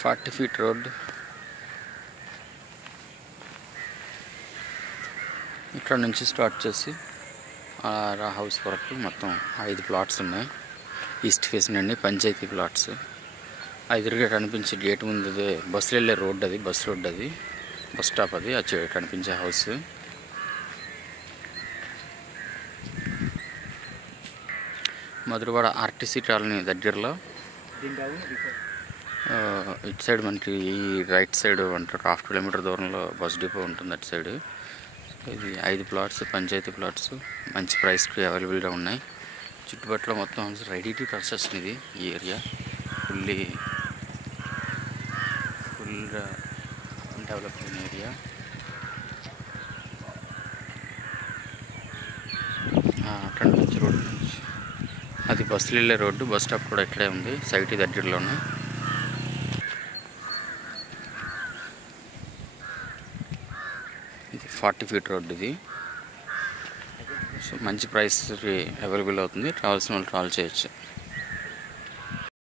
40 feet road. ఇక్కడ నుంచి start చేసి ఆ హౌస్ వరకు మొత్తం 5 ప్లాట్స్ ఉన్నాయి. ఈస్ట్ ఫేసింగ్ అండి, పంచాయతీ ప్లాట్స్. ఎదురుగా కనిపించే గేట్ ముందు బస్సులు వెళ్ళే రోడ్, అది బస్ రోడ్, అది బస్ స్టాప్, అది కనిపించే హౌస్. మధురవాడ ఆర్టీసీ కాలనీ దగ్గరలో ఇటు సైడ్ మనకి ఈ రైట్ సైడ్ 1.5 కిలోమీటర్ దూరంలో బస్ డిపో ఉంటుంది. అటు సైడ్ ఇది 5 ప్లాట్స్, పంచాయతీ ప్లాట్స్, మంచి ప్రైస్కి అవైలబుల్గా ఉన్నాయి. చుట్టుపక్కల మొత్తం రెడీ టు కన్స్ట్రక్షన్. ఇది ఈ ఏరియా ఫుల్ డెవలప్ అయిన ఏరియా. అక్కడ నుంచి రోడ్డు నుంచి అది బస్సులు వెళ్ళే రోడ్డు, బస్ స్టాప్ కూడా ఇక్కడే ఉంది, సైట్ దగ్గరలోనే. ఇది 40 feet రోడ్డు ఇది. సో మంచి ప్రైస్కి అవైలబుల్ అవుతుంది. కావాల్సిన వాళ్ళు కాల్ చేయొచ్చు.